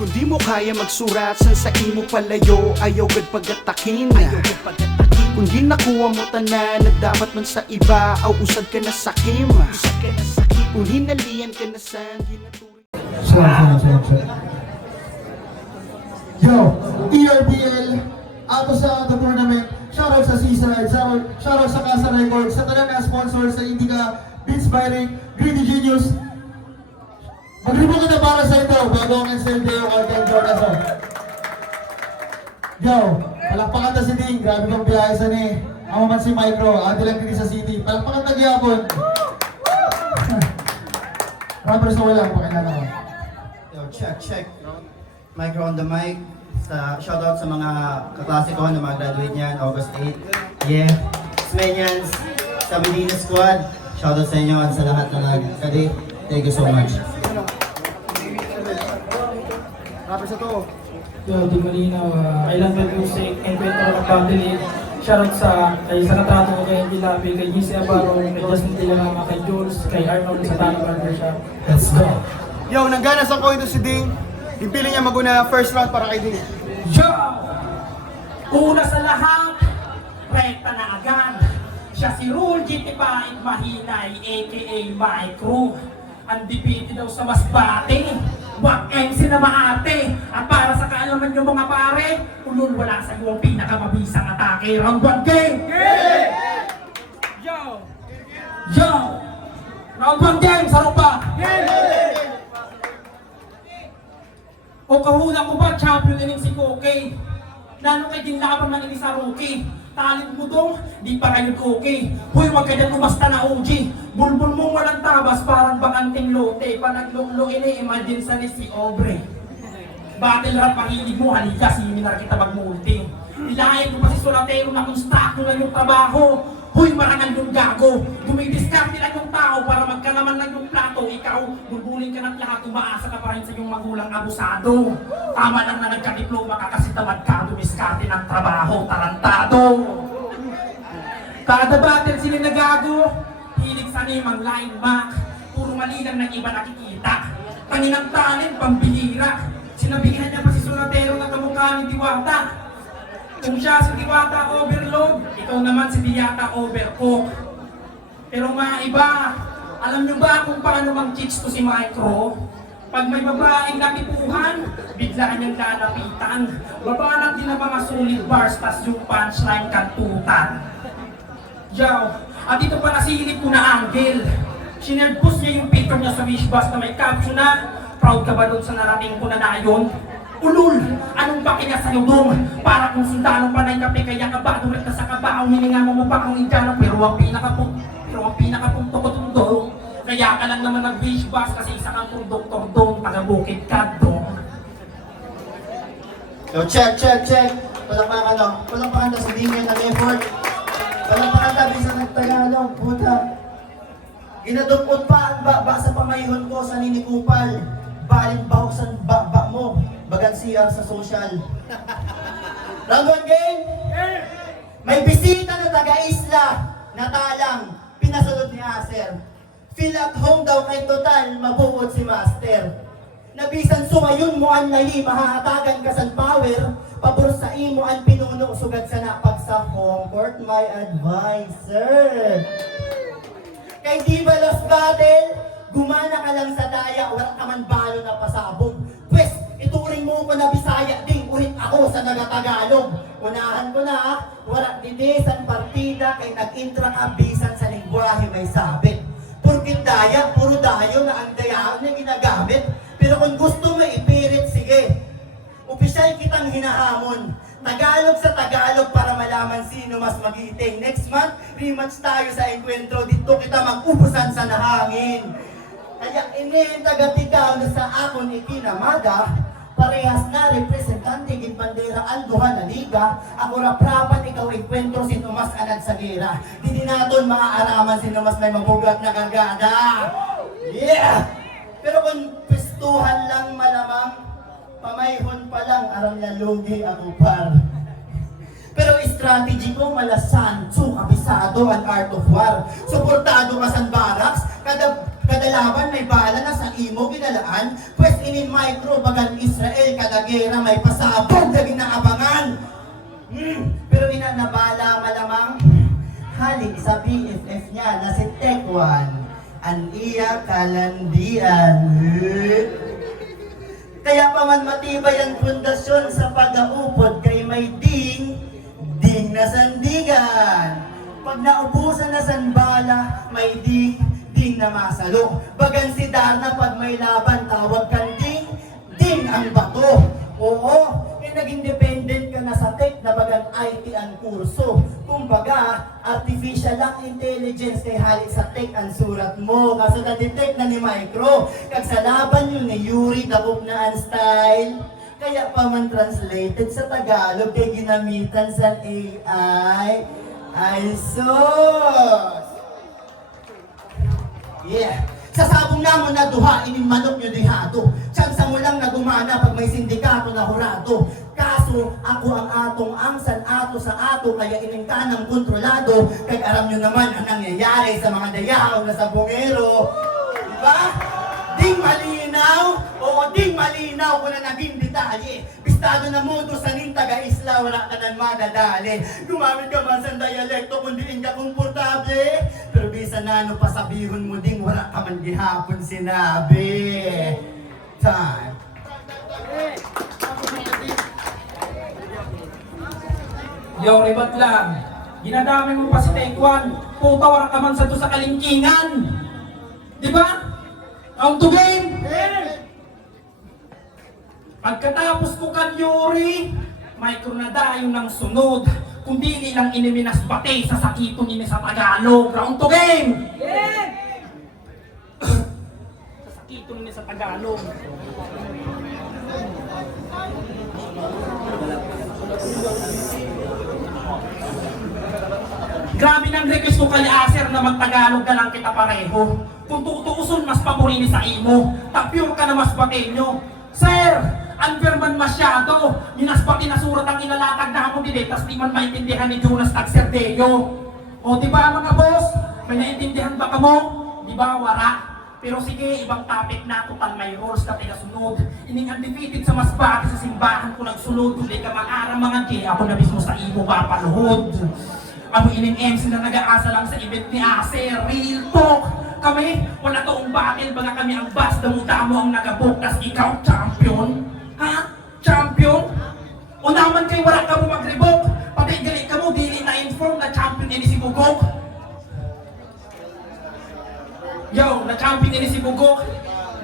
Kung di mo kaya magsurat sa imo palayo, ayaw gad pagatakin. Kung di nakuha mo tanan na dapat man sa iba, aw usad ka na sakim. Kung hinalian ka na sa ginatuloy. Yo, ERBL, ato sa the tournament. Shoutout sa Seaside, shoutout sa Casa Records, sa tanan na sponsor sa Indica, Beats by Rick, Greedy Genius. Magribo ka na para sa ito, bago ang NCLD yung Arden Jordan. Yo, palakpakan na si Ding, grabe kong biyahe sa ni. Ako man si Micro, ate lang din sa city. Palakpakan na gyapon. Rappers na wala, pakilala ko. Yo, check. Micro on the mic. Shoutout sa mga kaklase ko na mga graduate niyan, August 8. Yeah. Smenians, sa Medina Squad. Shoutout sa inyo at sa lahat na nag-kadi. Thank you so much. Rappers na to. Yo, di malinaw. Island Music, Encuentro ng Family. Shoutout sa katrato ko kay Andy Lapi, kay GC Abaro, kay Justin Tilanama, kay Jules, kay Arnold sa Tana Barbershop. Let's go! Yo, nanggana sa ko ito si Ding. Ipili niya maguna first round para kay Ding. Yo! Una sa lahat, rekta na agad. Siya si Rule GT Pait Mahinay, a.k.a. Micro. Undefeated daw sa Masbate. Wag MC na maarte. At para sa kaalaman nyo mga pare, ulul wala sa iyo ang pinakamabisang atake. Round 1 game! Yo! Yo! Round 1 game, sarap pa! O kahula ko ba, champion ining si Koke? Nano kay ginlaban man ini sa rookie? Talent mo dong, di pa kayo okay. Huy, wag ka dyan umasta na OG. Bulbul mong walang tabas, parang bakanting lote. Panaglolo ini, imagine sa ni si Obre. Battle rap, mahilig mo, halika, seminar kita magmulti. Ilahin mo pa si Solatero na kung stock mo lang yung trabaho. Huy, marangal yung gago. Dumidiskarte lang yung tao para magkalaman lang yung plato. Ikaw, bulbulin ka ng lahat, umaasa ka pa rin sa iyong magulang abusado. Tama lang na nagka-diploma ka kasi tamad ka, dumiskarte ng trabaho, tarantado. Kada battle sila nagago, hilig sa nimang line back. Puro mali lang ng iba nakikita. Tanginang talent, pambihira. Sinabihan niya pa si Solatero na kamukha ni Diwata. Kung siya si Diwata overload, ikaw naman si Diwata overcook. Pero mga iba, alam nyo ba kung paano mag-cheats to si Micro? Pag may babaeng natipuhan, biglaan niyang lalapitan. Babalang din ang mga solid bars, tas yung punchline kantutan. Yaw, at ito pa nasilip ko na angle. Sinerpos niya yung picture niya sa wishbus na may caption na, proud ka ba doon sa narating ko na nayon? Ulul! Anong baki niya sa'yo dong? Para kung sundalong panay kape kaya ka ba? Dulit ka sa kabaong hininga mo pa kung indiano. Pero ang pinakapunto ko tundong. Kaya ka lang naman nag-wish bus kasi isa kang konduktor dong. Taga-bukid ka dong. Yo, check. Palakpakan na sa Ding ng effort. Palakpakan na bisa ng Tagalog, puta. Ginadupot pa ang baba sa pamayhon ko sa ninikupal. Baling bahok sa baba mo. Bagan CR sa social. Round 1 game? May bisita na taga-isla na talang pinasulod ni Aser. Feel at home daw kay total, mabuot si Master. Nabisan sumayon mo ang lali, mahahatagan ka sa power. Pabor sa imo ang pinuno, sugad sa napag sa home court, my advisor. Kay di ba lost battle? Gumana ka lang sa daya, wala ka man balo na pasabog. Pwes, ituring mo ko na Bisaya, ding ulit ako sa naga-Tagalog. Unahan ko na, wala didesan partida, kay nag-intra kabisan sa lingwahe may sabit. Purkit daya, puro dayo na ang dayaan na ginagamit. Pero kung gusto mo ipirit, sige. Opisyal kitang hinahamon. Tagalog sa Tagalog para malaman sino mas magiting. Next month, rematch tayo sa Encuentro. Dito kita mag-ubusan sa nahangin. Kaya ini taga-tigaw na sa akon ikinamada. Parehas na representante gid bandera alduhan na liga. Ako raprapat ikaw Encuentro sino mas anad sa gira. Di naton maaaraman sino mas may mabugat na kargada. Yeah! Pero kung pistuhan lang malamang, pamayhon pa lang aram na lugi ako par. Pero strategy ko malasan, kabisado ang art of war. Suportado ka sa barracks, Kadalawan may bala na sa imo ginalaan, pwes inin micro bagan Israel kadagera may pasabog daging naabangan. Pero inanabala malamang halik sa BFF niya na si Tekwan ang iya kalandian. Kaya pa man matibay ang pundasyon sa pag-aupod kay may ding na sandigan. Pag naubusan na sanbala, may ding na masalo. Bagan si Darna pag may laban, tawag kang ding ang bato. Oo, naging dependent ka na sa tech na bagang IT ang kurso. Kumbaga, artificial lang intelligence kay halik sa tech ang surat mo. Kaso na-detect na ni Micro. Kag sa laban yun ni Yuri, dakop na ang style. Kaya pa man translated sa Tagalog kay ginamitan sa AI. Ay sus! Yeah. Sa sabong namon na duha, ining manok nyo dihado. Tsansa mo lang na gumana pag may sindikato na hurado. Kaso, ako ang atong angsan ato sa ato, kaya ining kanang kontrolado. Kaya alam nyo naman ang nangyayari sa mga dayaw na sabongero. Diba? Ding malinaw? Oo, ding malinaw kung na naging detalye. Bistado na modo sa ning taga-isla, wala ka nang madadali. Gumamit ka man sa dialekto kung diin ka komportable. Pero bisa na ano pasabihon mo ding wala ka man gihapon sinabi. Time. Yo, ribat lang. Ginadamay mo pa si Tekwan. Puta, wala ka man sa to sa kalingkingan. Di ba? Count to game! Pagkatapos ko kan Yuri, may kronadayo ng sunod. Kung di lang iniminas bate sa sakito ni sa Tagalog. Round to game! Sa sakito ni sa Tagalog. Grabe ng request ko kay Aser na magtagalog na lang kita pareho. Kung tutuuson, mas paborini sa imo. Tapure ka na mas batenyo. Sir, unfair man masyado. Minaspati na surat ang inalatag na ako din, tas di man maintindihan ni Jonas Tagserdeo. O diba mga boss? May naintindihan ba ka mo? Diba wala? Pero sige, ibang topic na total may rules na tinasunod. Ining undefeated sa masbati sa simbahan ko nagsunod. Kundi ka mag-aram mga di, ako na mismo sa imo papaluhod. Ano ining MC na nag-aasa lang sa event ni Aser, real talk. Kami, wala toong battle, baga kami ang bas, damo-damo ang nagabok, tas ikaw, champion? Ha? Champion? O naman kayo wala ka mo mag-rebok, pati galit ka mo, dili na-inform na champion ini si Bugok. Yo, na champion ini si Bugok,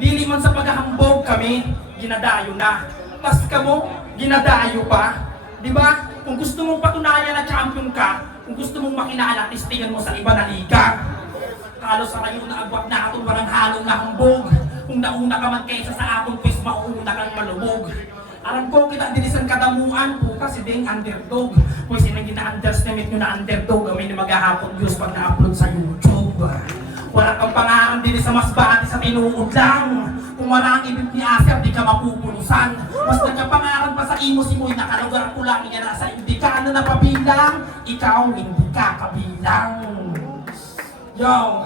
dili man sa paghahambog kami, ginadayo na. Tas ka mo, ginadayo pa. Diba? Kung gusto mong patunayan na champion ka, kung gusto mong makilala, testingan mo sa iba na liga. Halos sa rayon na agwat na aton walang halong nahambog. Kung nauna ka man kaysa sa aton, pues mauuna kang malubog. Alam ko kita dilisan kadamuan, puta si Deng underdog. Pues sinang gina-underestimate nyo na underdog, may na maghahapon views pag na-upload sa YouTube. Wala kang pangarang dili sa masbati sa tinuod lang. Kung wala ang ibig ni Aser, di ka mapupulusan. Mas nagkapangaran pa sa imo si Moy, nakalugar ko lang yan nasa hindi ka ano na pabilang, ikaw hindi ka kabilang. Yo,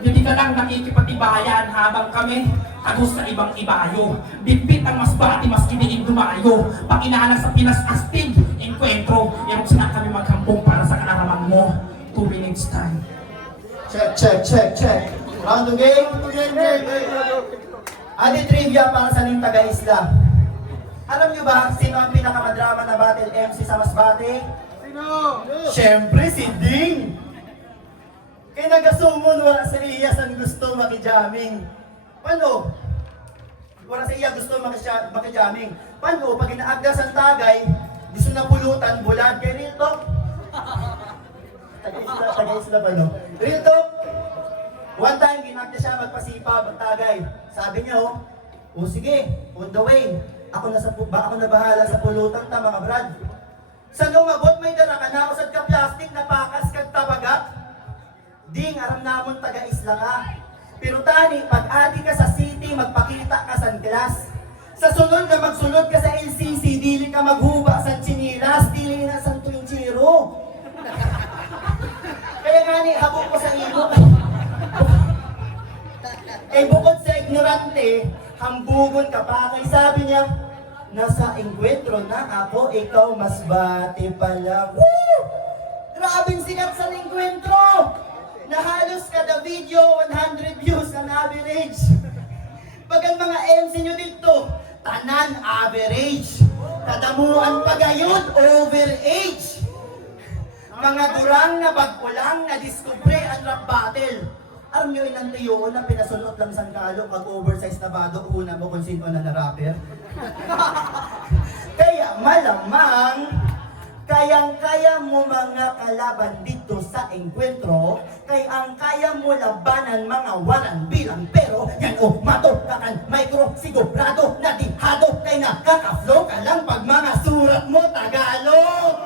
hindi ka lang nakikipatibayan habang kami agos sa ibang ibayo. Bitbit ang masbati, mas kiniing dumayo. Pakinalang sa Pinas Astig, enkwentro. Yung sina kami maghambong para sa kaaraman mo. 2 minutes time. Check. Round to game. Adi trivia para sa ning taga-isla. Alam nyo ba sino ang pinakamadrama na battle MC sa Masbate? Sino? Siyempre si Ding! Kaya nagasumon wala sa iya san gusto makijaming. Paano? Wala sa iya gusto makijaming. Paano? Pag inaagdas ang tagay, gusto na pulutan, bulad kay Real Talk. Taga-isla ba no? Real Talk! One time, ginagda siya magpasipa, magtagay. Sabi niya, oh sige, on the way. Ako na bahala sa pulutan ta mga brad. Sa lumabot may dala ka na, usad ka plastic na pakas kag tabagat. Ding, aram namon taga-isla ka. Pero tani, pag adi ka sa city, magpakita ka sa class. Sa sunod na magsunod ka sa LCC, dili ka maghuba sa chinilas, dili na sa tuwing chiro. Kaya nga ni, habok ko sa imo. Kay bukod sa ignorante, hambugon ka pa. Kay sabi niya, nasa engkwentro na ako, ikaw mas bati pala. Woo! Grabing sikat sa engkwentro! Na halos kada video, 100 views on average. Pag ang mga MC nyo dito, tanan average. Tadamuan pa gayon, overage. Mga durang na bagkulang na diskubre ang rap battle. Aram nyo ilang tiyo na pinasunod lang sang kalo pag oversize na bado, una mo kung sino na rapper. Kaya malamang, kayang-kaya mo mga kalaban dito sa engkwentro, kay ang kaya mo labanan mga walang bilang, pero yan o matokakan micro sigurado na dihado, kay nakaka-flow ka lang pag mga surat mo Tagalog.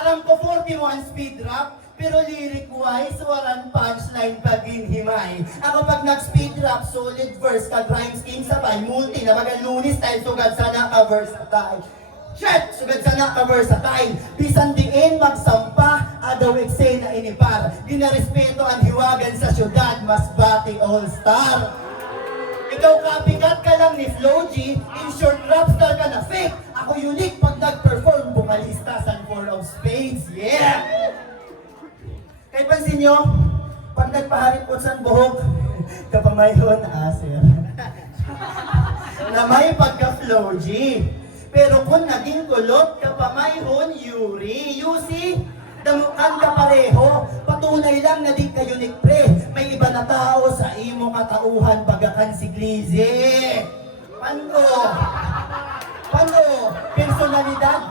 Alam ko 40 mo ang speed rap, pero lyric wise, walang punchline pag hinhimay. Ako pag nag-speed rap, solid verse, kag rhyme scheme sabay, multi na bagang lunis style, sugad sana ka-verse na tayo. Shit! Sugad sana ka-versatile. Bisan diin magsampa, adaw eksay na inipar. Di na respeto ang hiwagan sa syudad, mas bati all-star. Ikaw kapikat ka lang ni Flo G, in short rapstar ka na fake. Ako unique pag nag-perform, bukalista sa Four of Spades, yeah! Kaya pansin nyo, pag nagpaharipot sa buhok, kapamayhon aser. Na may pagka-Flo G. Pero kung naging kulot ka pa mayroon, Yuri, Yusi, damukan ka pareho, patunay lang na di kayo pre. May iba na tao sa imo katauhan, bagakan si Glizzy. Pano? Personalidad,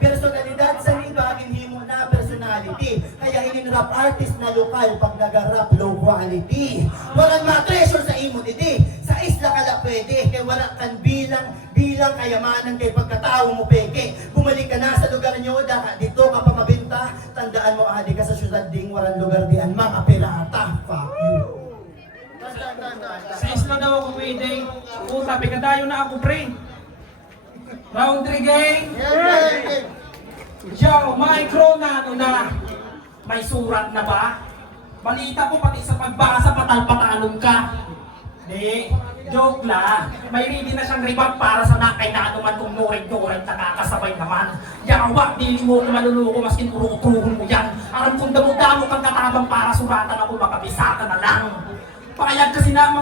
personalidad sa iba, himo na personality. Kaya hindi rap artist na lokal pag nagarap low quality. Walang ma-treasure sa imo didi. Sa isla ka lang pwede, kaya wala kan bilang kayamanan kay pagkatao mo peke. Bumalik ka na sa lugar nyo, dito ka pa mabenta. Tandaan mo, adi ka sa syudad ding walang lugar diyan, mga pirata. Fuck you. Sa isla daw ako pwede. Puta, pigadayo na ako, pre. Round 3 game. Yo, micro na ano na. May surat na ba? Balita po pati sa pagbasa, patal-patalong ka. Di, joke la. May ready na siyang rebut para sa nakay na anuman kung nurig-nurig na kakasabay naman. Yawa, dili mo ko maluluko maskin urong-urong mo yan. Aram kung damo-damo kang katabang para suratan ako, makabisata na lang. Payag kasi na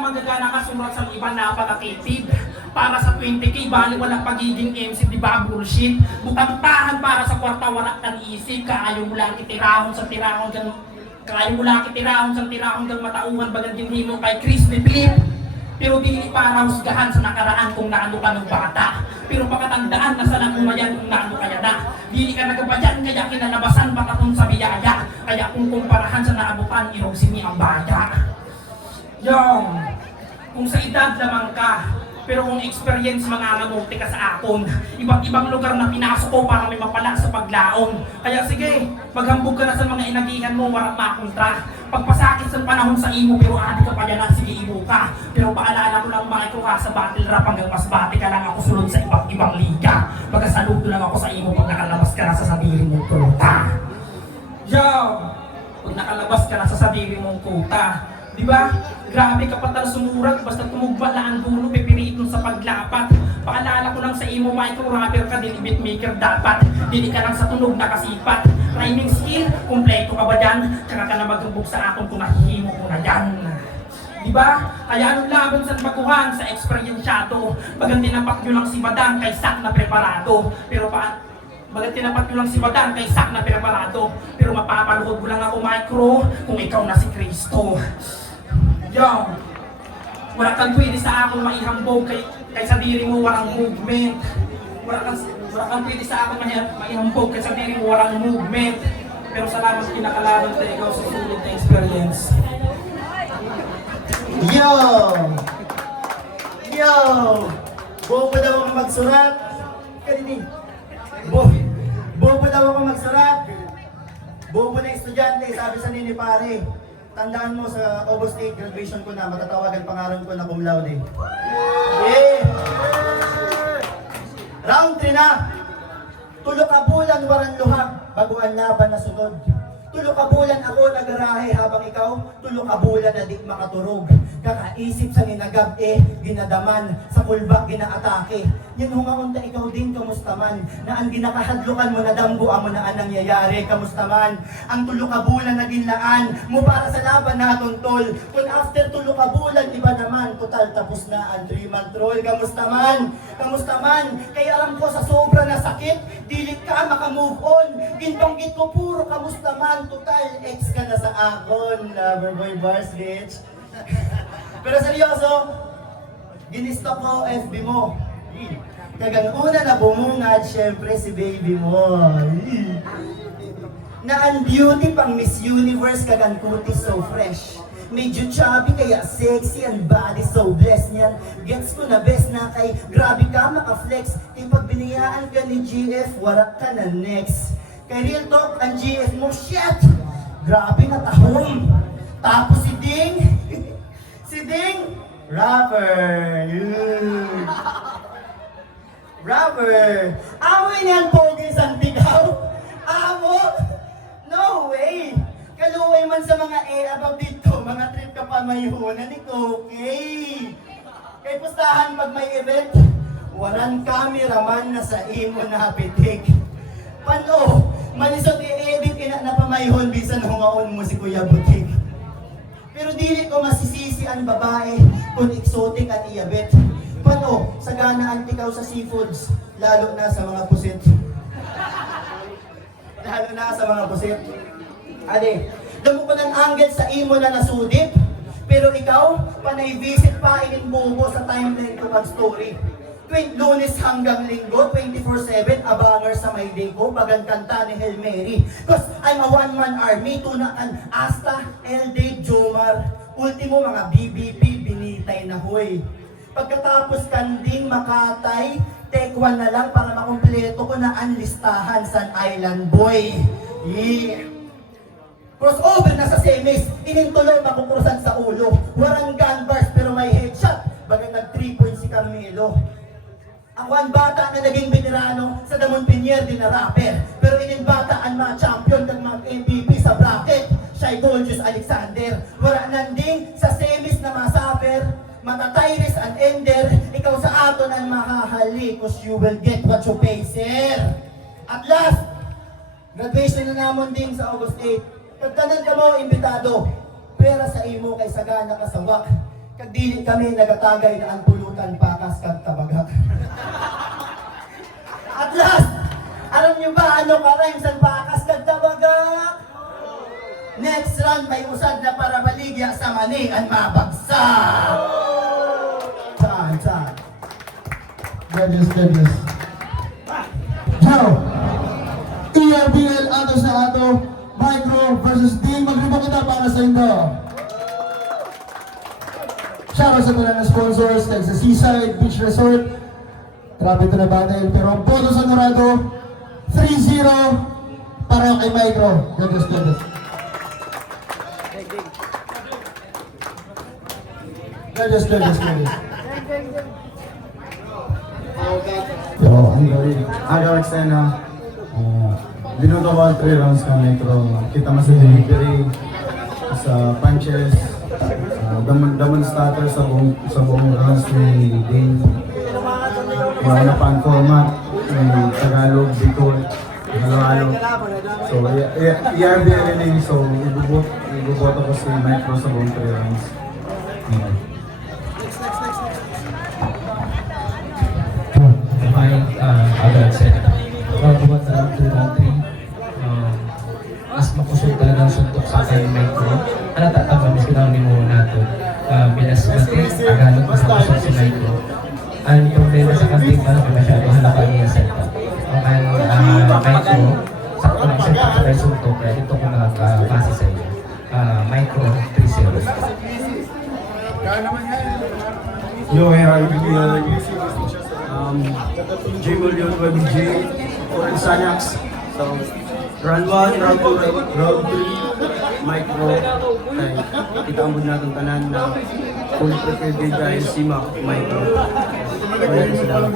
manggagana ka surat sa iba na pagkakitid. Para sa 20k, bali walang pagiging MC, di ba bullshit? Butang-tahan para sa kwarta, wala kang isip. Kaayo mo lang itirahon sa tirahon kang matauhan bagang ginhimo kay Chris Philip. Pero di para husgahan sa nakaraan kung naano ka ng bata. Pero pakatandaan na sa nakumayan kung naano kaya na. Di ka nagabayan kaya kinalabasan patakon sa biyaya. Kaya kung kumparahan sa naabutan, irong sini ang baya. Yung, kung sa edad lamang ka, pero kung experience mga namuti ka sa akon, iba't ibang lugar na pinasok ko para may mapala sa paglaon. Kaya sige, maghambog ka na sa mga inagihan mo, warak makontra. Pagpasakit sa panahon sa imo, pero adi ka pa yan, sige imo ka. Pero paalala ko lang micro ka sa battle rap hanggang mas bati ka lang ako sulod sa iba't ibang liga. Pagkasaludo lang ako sa imo pag nakalabas ka na sa sadiri mong kuta. Yo! Pag nakalabas ka na sa sadiri mong kuta, di ba? Grabe ka patal sumurat, basta tumugba na ang dulo, pipiriton sa paglapat. Paalala ko lang sa imo, micro rapper ka, dili beatmaker dapat. Dili ka lang sa tunog na kasipat. Rhyming skill, kumpleto ka ba dyan? Tsaka ka na magambog sa akon kung nahihimo ko na yan. Di ba? Kaya anong laban sa baguhan sa eksperyensyado? Bagang tinapak nyo lang si Badang kay sak na preparado. Pero bagat tinapat nyo lang si Badang kay sak na preparado. Pero mapapaluhod ko lang ako, micro, kung ikaw na si Kristo. Yo, wala kang pwede sa akong maihambog kay sa diri mo walang movement. Wala kang pwede sa akong maihambog kay sa diri mo walang movement. Pero salamat sa kinakalaban sa ikaw sa sulit na experience. Yo! Bobo daw ako magsurat. Kanini? Bobo daw ako magsurat. Bobo na estudyante, sabi sa nini pare. Tandaan mo sa August 8 graduation ko na, matatawagan pangalan ko na cum laude. Yeah! Round 3 na. Tulo ka bulan waran luha, baguan laban na sunod. Tulo ka bulan ako nagarahe habang ikaw, tulo ka bulan na di makaturog. Kakaisip sa ninagab ginadaman, sa kulbak ginaatake. Yan hungaunta ikaw din, kamusta man? Na ang ginakahadlukan mo na dambuan mo na ang nangyayari, kamusta man? Ang tulo ka bulan na ginlaan mo para sa laban na tuntol. Kung after tulo ka bulan, iba naman, total tapos na ang 3-month roll, kamusta man? Kamusta man? Kaya alam ko sa sobra na sakit, dilit ka makamove on. Gintong-git ko puro kamusta man, total ex ka na sa akon. Loverboy bars, bitch. Pero seryoso, ginistok ko FB mo. Kagang una na bumungad, syempre si baby mo. Na ang beauty pang Miss Universe, kagang kutis so fresh. Medyo chubby kaya sexy, and body so blessed niyan. Gets ko na best na kay grabe ka maka-flex. Pag biniyaan ka ni GF, warak ka na next. Kay real talk, ang GF mo, shit! Grabe na tahong. Tapos si Ding, si Ding, rapper. Rapper. Amoy niyan pogi sa tigaw. Amo? No way. Kaluway man sa mga about dito, mga trip ka pa mayhunan, okay. Kay pustahan pag may event, walang cameraman na sa imo na pitik. Pano, malisot i-edit ina na pamayhon bisan hungaon mo si Kuya Butik. Pero dili ko masisisi ang babae kung exotic at iyabit. Pano, sagana ang tikaw sa seafoods, lalo na sa mga pusit. Lalo na sa mga pusit. Ade, damo ko ng angle sa imo na nasudip. Pero ikaw, panay visit pa inin bubo sa timeline ko pag-story. Lunes hanggang linggo, 24/7, abanger sa may day ko, bagang kanta ni Hail Mary. Cause I'm a one-man army, tunaan, Asta, L-Dave, Jomar. Ultimo, mga BBP, binitay na hoy. Pagkatapos kanding Makatay, take one na lang para makumpleto ko na ang listahan sa Island Boy. Yeah. Crossover na sa semis, inintuloy makukrusan sa ulo. Warang gun bars pero may headshot, bagang nag 3 points si Carmelo. Ako ang bata na naging veterano sa Damon Pinier din na rapper. Pero ininbata ang mga champion kag mga MVP sa bracket. Shy Golgius Alexander. Wala nanding sa semis na masaper. Matatyrus and Ender. Ikaw sa aton ang mahahali, cause you will get what you pay, sir. At last, graduation na namon din sa August 8. Pagtanan ka mo, imbitado. Pera sa imo kay sagana ka sa wak. Kagdili kami nagatagay na ang pulutan pakas kag tabagak. At last, alam niyo ba ano ka-rhymes ang pakas kag tabagak? Next round may usad na para baligya sa mani ang mabagsak. Chan. Goodness. Ciao! ERBL ato sa ato, Micro versus Ding. Magribang kita para sa indo. Shoutout sa mga sponsors, like sa Seaside Beach Resort. Grabe ito na battle. Pero ang boto sa Norado, 3-0 para kay Micro. Goodness. Goodness. Yo, Aga Alexena, binuto ko ang 3 rounds ka Metro. Kita mo sa delivery, sa punches, damon starter sa buong rounds ni Dane. Wala na pa ang format, Tagalog, Bicol, Halo-halo. So, ERBL yun so ibuboto ko si Metro sa buong 3 rounds. Agad set. Buwan na lang 2 round 3. Mas makusog talagang suntok sa akin Micro. Ano tatagamis ko lang ni mo nato. Bilas mati, agalot mas makusog si Micro. Ang problema sa kanting pa na masyado halapan niya set up. Ang Micro, sakto lang set up sa suntok. Kaya dito ko nakakabase sa iyo. Micro 3-0. Yo, J. William, WJ, Oren Sanax. So, round 1, round 2, round 3, Micro. Ay, kita mo natin tanan na fully prepared din dahil si Micro. Kaya sa